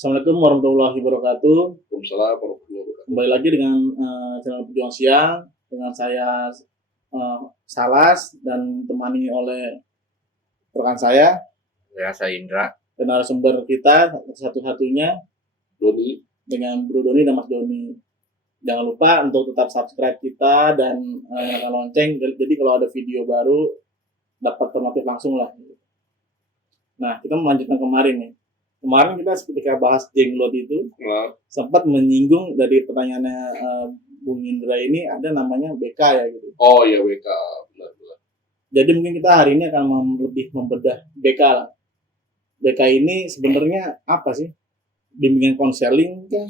Assalamualaikum warahmatullahi wabarakatuh. Waalaikumsalam warahmatullahi wabarakatuh. Kembali lagi dengan channel Pejuang Siang dengan saya Salas dan ditemani oleh rekan saya Ya, saya Indra. dan narasumber kita satu-satunya Doni. dengan Bro Doni dan Mas Doni. Jangan lupa untuk tetap subscribe kita dan nyalakan lonceng. Jadi kalau ada video baru dapat otomatis langsung lah. Nah, kita melanjutkan kemarin nih. Kemarin kita ketika bahas jenglot itu sempat menyinggung dari pertanyaannya Bung Indra ini ada namanya BK ya gitu. Oh ya, BK, benar-benar. Jadi mungkin kita hari ini akan lebih membedah BK lah. BK ini sebenarnya apa sih? Bimbingan konseling kan?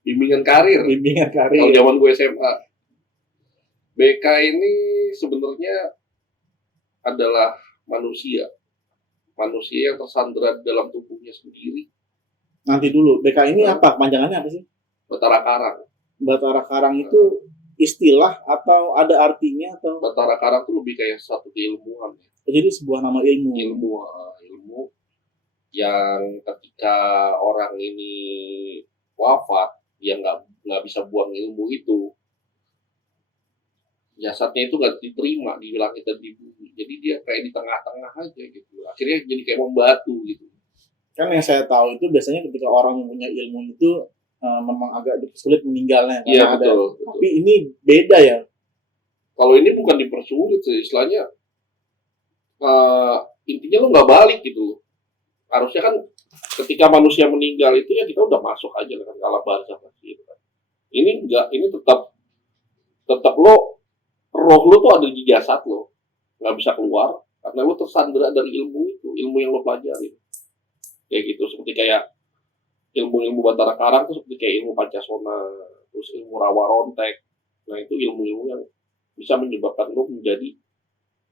Bimbingan karir. Bimbingan karir. Kalau zaman gue SMA. BK ini sebenarnya adalah manusia yang tersandera dalam tubuhnya sendiri. Nanti dulu, BK ini apa? Panjangannya apa sih? Batara Karang. Batara Karang itu istilah atau ada artinya atau? Batara Karang itu lebih kayak satu keilmuan. Jadi sebuah nama ilmu. Ilmu yang ketika orang ini wafat, dia nggak bisa buang ilmu itu. Jasadnya itu nggak diterima di langit dan di bumi, jadi dia kayak di tengah-tengah aja gitu. Akhirnya jadi kayak membatu gitu. Kan yang saya tahu itu biasanya ketika orang punya ilmu itu memang agak sulit meninggalnya. Iya, betul. Tapi ini beda ya. Kalau ini bukan dipersulit sih, istilahnya intinya lo nggak balik gitu. Harusnya kan ketika manusia meninggal itu ya kita udah masuk aja dengan alam barzakh gitu kan. Ini enggak, ini tetap roh lo tuh ada di jasad lo, nggak bisa keluar karena lo tersandera dari ilmu yang lo pelajari. Kayak gitu, seperti kayak ilmu Batara Karang tuh seperti kayak ilmu Pancasona, terus ilmu Rawa Rontek. Nah itu ilmu-ilmu yang bisa menyebabkan lo menjadi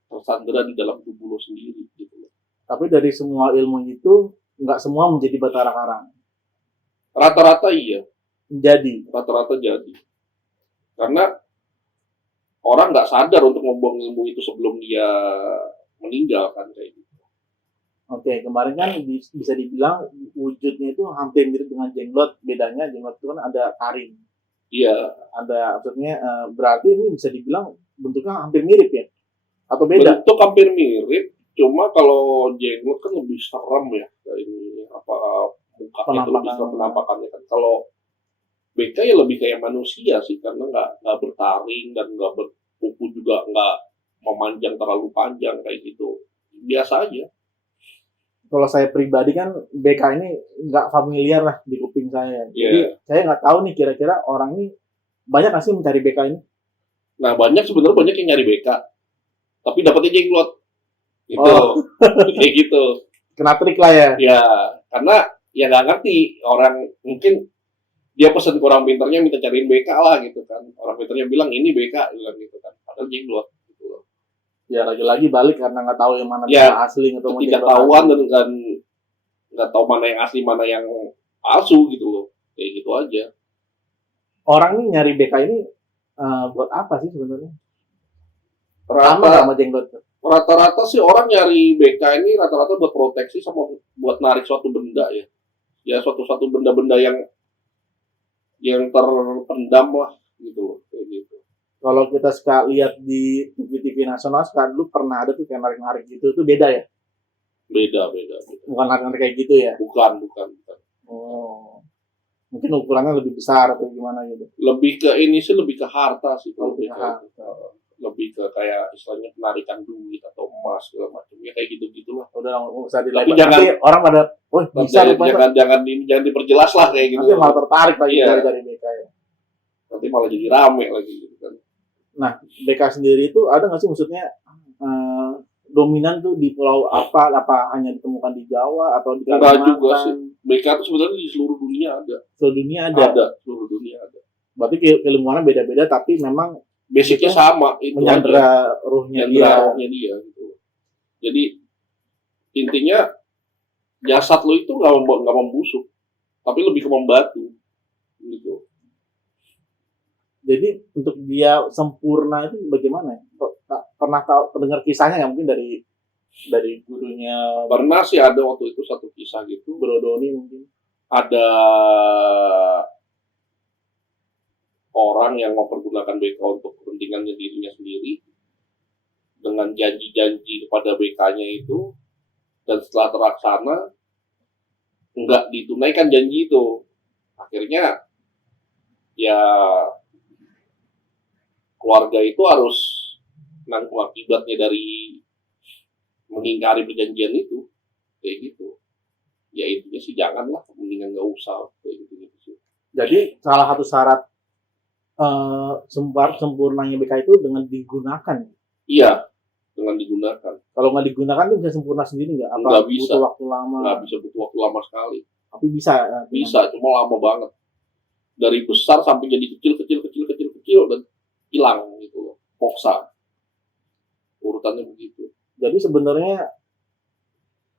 tersandera di dalam tubuh lo sendiri gitu. Tapi dari semua ilmu itu nggak semua menjadi Batara Karang. Rata-rata iya. Rata-rata jadi. Karena orang nggak sadar untuk membuang ilmu itu sebelum dia meninggal kan kayak gitu. Oke, kemarin kan bisa dibilang wujudnya itu hampir mirip dengan jenglot. Bedanya jenglot itu kan ada taring. Iya. Ada, maksudnya berarti ini bisa dibilang bentuknya hampir mirip ya? Atau beda? Bentuk hampir mirip, cuma kalau jenglot kan lebih serem ya. Ini apa mukanya itu lebih serem penampakannya kan. Kalau BK ya lebih kayak manusia sih, karena nggak bertaring dan nggak berkuku juga, nggak memanjang terlalu panjang kayak gitu. Biasa aja. Kalau saya pribadi kan BK ini nggak familiar lah di kuping saya. Jadi saya nggak tahu nih kira-kira orang ini banyak nggak sih mencari BK ini? Nah sebenarnya banyak yang nyari BK, tapi dapetnya jenglot. Gitu. Kayak gitu. Kena trik lah ya. Ya, karena ya nggak ngerti orang, mungkin dia pesen ke orang pinternya minta cariin BK lah gitu kan. Orang pinternya bilang ini BK gitu kan. Padahal jenglot gitu loh. Ya lagi-lagi balik karena nggak tahu yang mana ya, asli atau ketidaktahuan dan kan nggak tahu mana yang asli mana yang palsu gitu loh. Kayak gitu aja. Orang ini nyari BK ini buat apa sih sebenarnya? Sama jenglot. Rata-rata sih orang nyari BK ini rata-rata buat proteksi sama buat narik suatu benda ya. Ya suatu benda-benda yang terpendam lah gitu loh, kayak gitu. Kalau kita suka lihat di TV nasional sekarang dulu pernah ada tuh kayak narik-narik gitu, itu beda ya? Beda. Bukan narik-narik kayak gitu ya? Bukan. Oh, mungkin ukurannya lebih besar atau gimana gitu? Lebih ke ini sih, lebih ke harta sih. Lebih ke kayak istilahnya penarikan duit atau emas segala macam ya, kayak gitu-gitulah. Udah nggak usah dilebar. Tapi jangan orang pada, bisa jangan diperjelas lah kayak gitu. Nanti malah tertarik lagi dari BK ya. Nanti malah jadi rame lagi gitu kan. Nah, BK sendiri itu ada nggak sih maksudnya dominan tuh di pulau apa hanya ditemukan di Jawa atau di Kalimantan? Enggak juga sih. BK itu sebenarnya di seluruh dunia ada. Seluruh dunia ada. Seluruh dunia ada. Berarti keilmuannya beda-beda tapi memang basicnya sama, itu menyandera ruhnya dia gitu. Jadi intinya jasad lo itu nggak membusuk, tapi lebih ke membatu gitu. Jadi untuk dia sempurna itu bagaimana? Pernah dengar kisahnya nggak, mungkin dari gurunya? Pernah sih ada waktu itu satu kisah gitu. Bro Doni mungkin. ada orang yang mempergunakan BK untuk kepentingannya dirinya sendiri dengan janji-janji kepada BK-nya itu, dan setelah terlaksana nggak ditunaikan janji itu, akhirnya ya keluarga itu harus nanggung akibatnya dari mengingkari perjanjian itu, kayak gitu. Ya intinya sih janganlah, mendingan nggak usah kayak gitu sih. Jadi salah satu syarat sempurnanya BK itu dengan digunakan. Iya, dengan digunakan. Kalau nggak digunakan itu bisa sempurna sendiri nggak? Apa Nggak bisa. butuh waktu lama? Nggak bisa, butuh waktu lama sekali. Tapi bisa. Bisa, cuma lama banget. Dari besar sampai jadi kecil dan hilang gitu loh. Moksa. Urutannya begitu. Jadi sebenarnya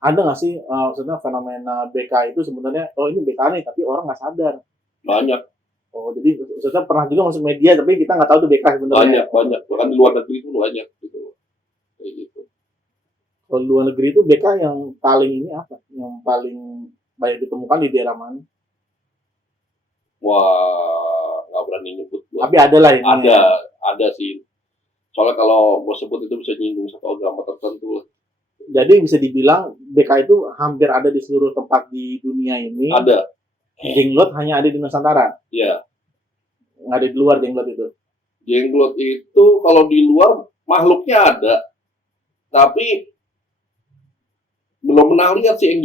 ada nggak sih maksudnya fenomena BK itu sebenarnya ini BK nih tapi orang nggak sadar. Banyak. Oh jadi maksudnya pernah juga masuk media tapi kita nggak tahu tuh BK sebenarnya. Banyak. Bahkan di luar negeri itu banyak gitu loh. Kayak gitu. Kalau di luar negeri itu BK yang paling ini apa? Yang paling banyak ditemukan di daerah mana? Wah, nggak berani nyebut gua. Tapi ada lah ini. Ada sih. Soalnya kalau gua sebut itu bisa nyinggung satu agama tertentu lah. Jadi bisa dibilang BK itu hampir ada di seluruh tempat di dunia ini. Ada. Jenglot hanya ada di Nusantara. Iya. Nggak ada di luar jenglot itu. Jenglot itu kalau di luar makhluknya ada, tapi belum pernah lihat sih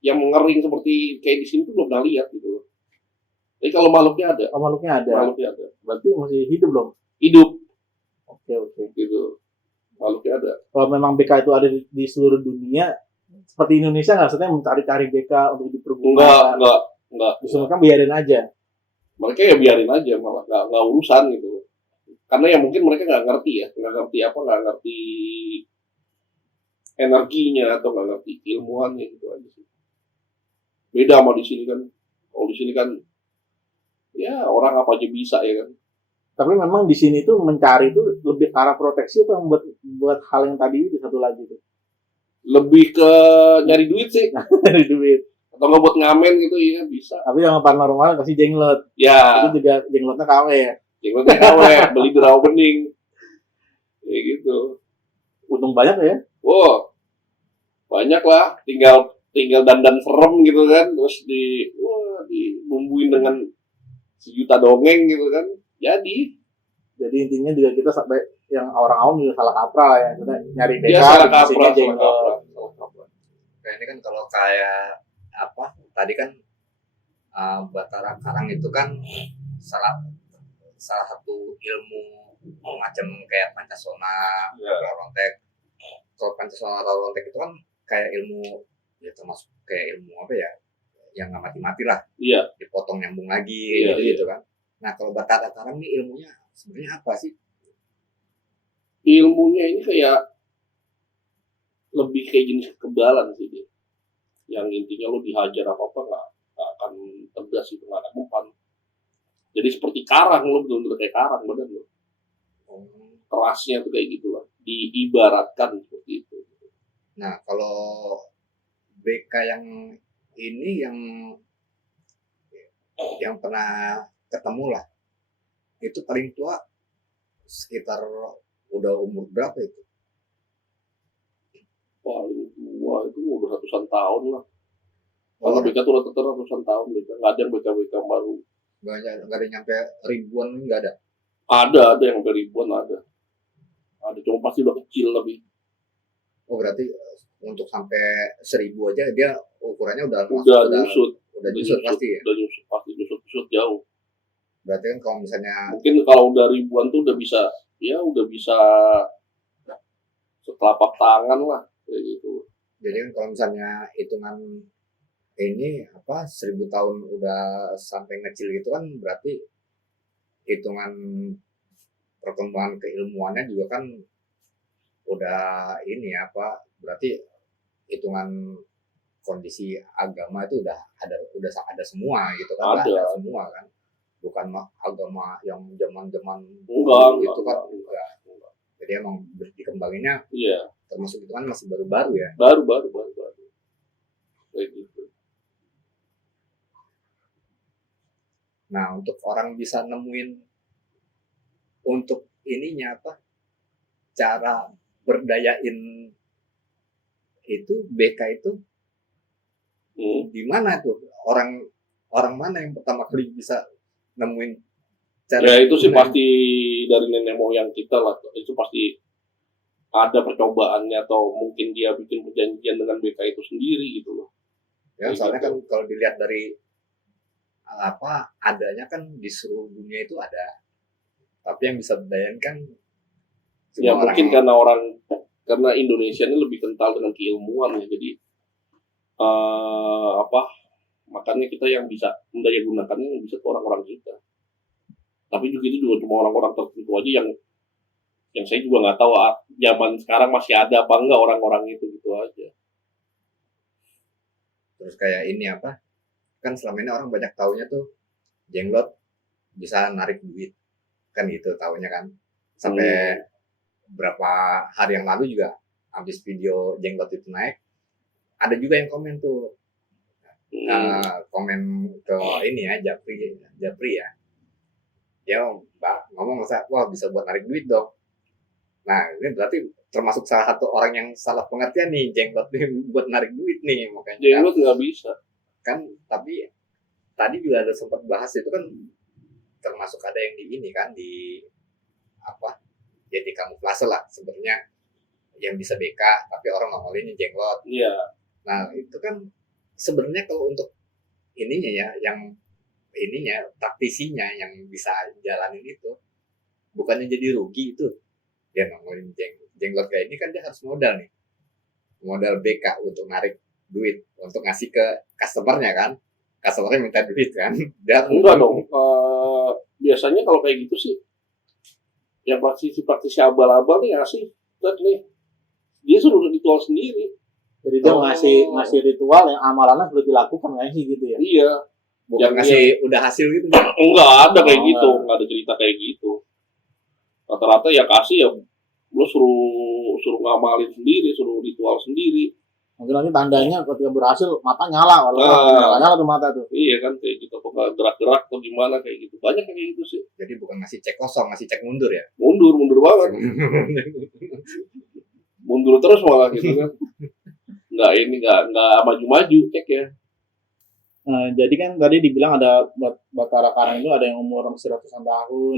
yang mengering seperti kayak di sini tuh belum pernah lihat gitu loh. Tapi kalau makhluknya ada. Oh, makhluknya ada. Makhluknya ada. Berarti masih hidup dong? Hidup. Oke. Gitu. Makhluknya ada. Kalau memang BK itu ada di seluruh dunia, seperti Indonesia nggak maksudnya mencari-cari BK untuk dipergunakan? Enggak. Justru kan biarin aja. Mereka ya biarin aja, malah nggak urusan gitu. Karena ya mungkin mereka nggak ngerti nggak ngerti energinya atau nggak ngerti ilmuannya gitu aja sih. Beda sama di sini kan. Kalau di sini kan ya orang apa aja bisa ya kan. Tapi memang di sini tuh mencari itu lebih ke arah proteksi atau buat hal yang tadi itu satu lagi tuh. Lebih ke nyari duit sih. Dari duit. Atau nggak buat ngamen gitu ya bisa. Tapi yang paranormal kasih jenglot. Ya. Itu juga jenglotnya KW ya. Jenglotnya KW, beli di rawa bening. Kayak gitu. Untung banyak ya. Wow. Banyak lah, tinggal dandan serem gitu kan, terus dibumbuin dengan sejuta dongeng gitu kan. Jadi intinya juga kita sampai yang orang awam juga salah kaprah lah ya. Kita nyari BK, salah kaprah. Nah ini kan kalau kayak apa tadi kan Batara Karang itu kan salah satu ilmu macam kayak Pancasona, Rontek. Kalau Pancasona Rontek itu kan kayak ilmu ya termasuk kayak ilmu apa ya yang nggak mati-mati lah. Iya. Dipotong nyambung lagi gitu kan. Nah kalau Batara Karang ini ilmunya sebenarnya apa sih? Ilmunya ini lebih kayak jenis kekebalan sih dia. Yang intinya lo dihajar apa-apa nggak akan tegas itu, nggak akan mempan. Jadi seperti karang, lo betul-betul kayak karang badan lo. Kerasnya tuh kayak gitu lah. Diibaratkan seperti itu. Nah kalau BK yang ini yang pernah ketemu lah, itu paling tua sekitar udah umur berapa itu? Paling tua itu udah ratusan tahun lah. Kalau BK tuh udah ratusan tahun, BK nggak ada yang BK baru. Nggak ada nyampe ribuan, nggak ada. Ada yang sampai ribuan ada. Cuma pasti udah kecil lebih. Oh berarti untuk sampai 1000 aja dia ukurannya udah nyusut pasti ya. Udah nyusut jauh. Berarti kan kalau misalnya mungkin kalau udah ribuan tuh udah bisa setelapak tangan lah kayak gitu. Jadi kan kalau misalnya hitungan ini 1000 tahun udah sampai ngecil gitu kan berarti hitungan perkembangan keilmuannya juga kan udah berarti hitungan kondisi agama itu udah ada semua gitu kan. Ada semua kan, bukan agama yang zaman enggak, kan enggak. Jadi emang dikembanginnya termasuk itu kan masih baru-baru ya. Baru kayak gitu. Nah, untuk orang bisa nemuin untuk ininya apa? Cara berdayain itu BK itu di mana tuh? Orang mana yang pertama kali bisa nemuin cara? Ya itu sih pasti dari nenek moyang kita lah. Itu pasti ada percobaannya atau mungkin dia bikin perjanjian dengan BK itu sendiri gitu loh. Ya, soalnya gitu. kan kalau dilihat dari apa adanya kan di seluruh dunia itu ada. Tapi yang bisa berdayain kan Ya cuma mungkin karena Indonesia ini lebih kental dengan keilmuan ya. Jadi makanya kita yang bisa mendaya gunakannya yang bisa ke orang-orang kita. Tapi juga itu juga cuma orang-orang tertentu aja yang saya juga nggak tahu zaman sekarang masih ada apa enggak orang-orang itu gitu aja. terus kayak ini apa? Kan selama ini orang banyak taunya tuh Jenglot bisa narik duit. Kan gitu taunya kan. Sampai berapa hari yang lalu juga habis video Jenglot itu naik, ada juga yang komen tuh. Komen ke ini ya Japri ya. Dia ngomong masa wah bisa buat narik duit dong. Nah ini berarti termasuk salah satu orang yang salah pengertian nih Jenglot nih buat narik duit nih makanya. Jenglot nggak bisa. Kan tapi tadi juga ada sempat bahas itu kan termasuk ada yang di ini kan di apa ya di kamuflase lah sebenarnya yang bisa BK tapi orang ngomongin Jenglot. Iya. Nah itu kan sebenarnya kalau untuk ininya ya yang ininya taktisinya yang bisa jalanin itu bukannya jadi rugi itu dia ngomongin Jenglot kayak ini kan dia harus modal nih modal BK untuk narik duit untuk ngasih ke customernya kan customernya minta duit kan dia enggak dong biasanya kalau kayak gitu sih yang praktisi abal-abal nih ngasih nih dia suruh ritual sendiri Jadi dia ngasih ritual yang amalannya sudah dilakukan nggak sih gitu ya? Iya. Bukan ngasih udah hasil gitu. Enggak ada kayak gitu, enggak ada cerita kayak gitu. Rata-rata ya kasih ya lu suruh ngamalin sendiri, suruh ritual sendiri. Mungkin nanti tandanya ketika berhasil mata nyala kalau nyala tuh mata tuh. Iya kan kayak gitu, apa gerak-gerak atau gimana kayak gitu. Banyak kayak gitu sih. Jadi bukan ngasih cek kosong, ngasih cek mundur ya. Mundur banget. Mundur terus malah gitu kan. Nggak maju-maju cek ya. Nah, jadi kan tadi dibilang ada Batara Karang itu ada yang umur ratusan tahun,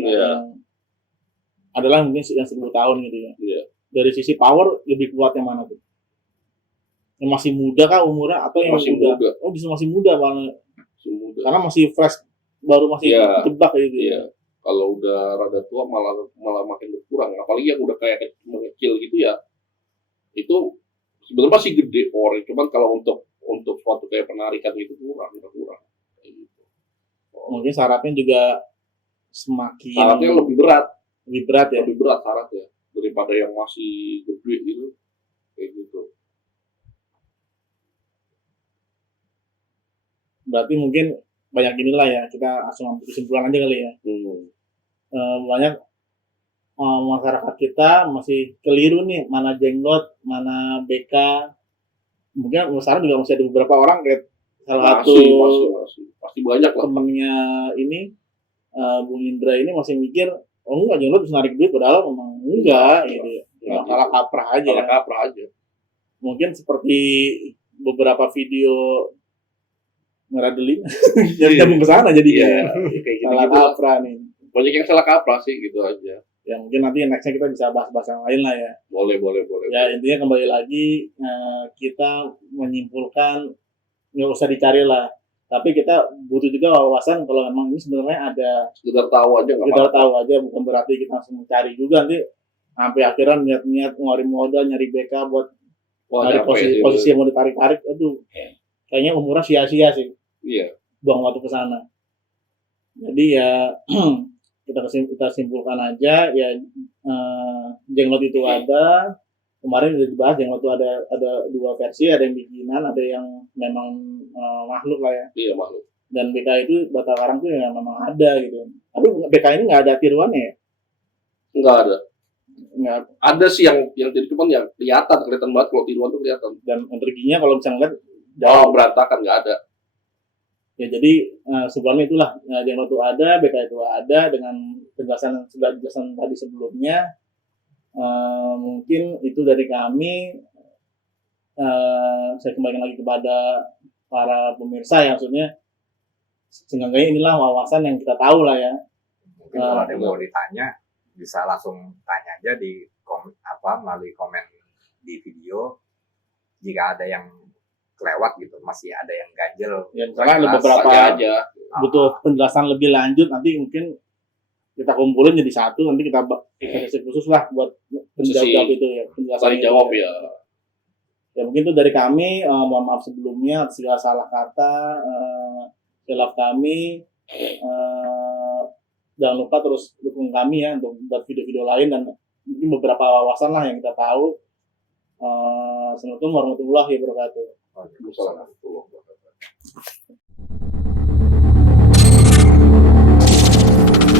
adalah mungkin yang 1000 tahun gitu ya. Iya. Dari sisi power lebih kuat yang mana tuh? Yang masih muda kah umurnya atau yang masih muda? muda? Oh bisa masih muda malah. Masih muda. Karena masih fresh, baru masih jebak gitu ya. Kalau udah rada tua malah makin berkurang. Apalagi yang udah kayak mengecil gitu ya, itu sebenarnya masih gede powernya. Cuman kalau untuk suatu kayak penarikan itu kurang. Kayak gitu. Mungkin syaratnya juga syaratnya lebih berat ya. Lebih berat syaratnya daripada yang masih gede gitu. Kayak gitu. Berarti mungkin banyak inilah ya, kita langsung ambil kesimpulan aja kali ya. Banyak masyarakat kita masih keliru nih, mana Jenglot, mana BK. Mungkin sekarang juga masih ada beberapa orang kayak salah satu pasti banyak lah temennya ini Bung Indra ini masih mikir oh enggak Jenglot bisa narik duit padahal memang enggak gitu. Salah kaprah aja. Mungkin seperti beberapa video ngeradelin jadi gabung ke sana jadi kayak salah kaprah nih. Banyak yang salah kaprah sih gitu aja. Ya mungkin nanti nextnya kita bisa bahas yang lain lah ya. Boleh. Ya intinya kembali lagi kita menyimpulkan nggak usah dicari lah. Tapi kita butuh juga wawasan kalau memang ini sebenarnya ada. Sekedar tahu aja. Bukan berarti kita langsung mencari juga nanti sampai akhirnya niat ngeluarin modal nyari BK buat dari posisi yang mau ditarik-tarik itu kayaknya umurnya sia-sia sih. Iya. Buang waktu ke sana. Jadi ya kita simpulkan aja ya Jenglot itu ada kemarin udah dibahas Jenglot itu ada dua versi, ada yang bikinan, ada yang memang makhluk lah ya. Iya makhluk. Dan BK itu Batara Karang tuh ya memang ada gitu. Tapi BK ini nggak ada tiruannya ya? Nggak ada. Nggak. Ada sih yang tiru cuman yang kelihatan banget kalau tiruan tuh kelihatan. Dan energinya kalau bisa ngeliat jauh berantakan nggak ada. Ya jadi sebelumnya itulah Demo itu ada, BK itu ada dengan penjelasan yang sudah dijelaskan tadi sebelumnya. Mungkin itu dari kami. Saya kembalikan lagi kepada para pemirsa ya, maksudnya seenggaknya inilah wawasan yang kita tahu lah ya. Mungkin kalau ada yang mau ditanya bisa langsung tanya aja di melalui komen di video. Jika ada yang kelewat gitu, masih ada yang ganjel. Ya, misalnya ada beberapa aja. butuh penjelasan lebih lanjut, nanti mungkin kita kumpulin jadi satu, nanti kita sesi khusus lah buat menjawab itu ya, penjelasan Saling jawab ya. Ya mungkin itu dari kami, mohon maaf sebelumnya atas segala salah kata, khilaf kami. Jangan lupa terus dukung kami ya untuk buat video-video lain dan mungkin beberapa wawasan lah yang kita tahu. Assalamualaikum warahmatullahi wabarakatuh. Waalaikumsalam.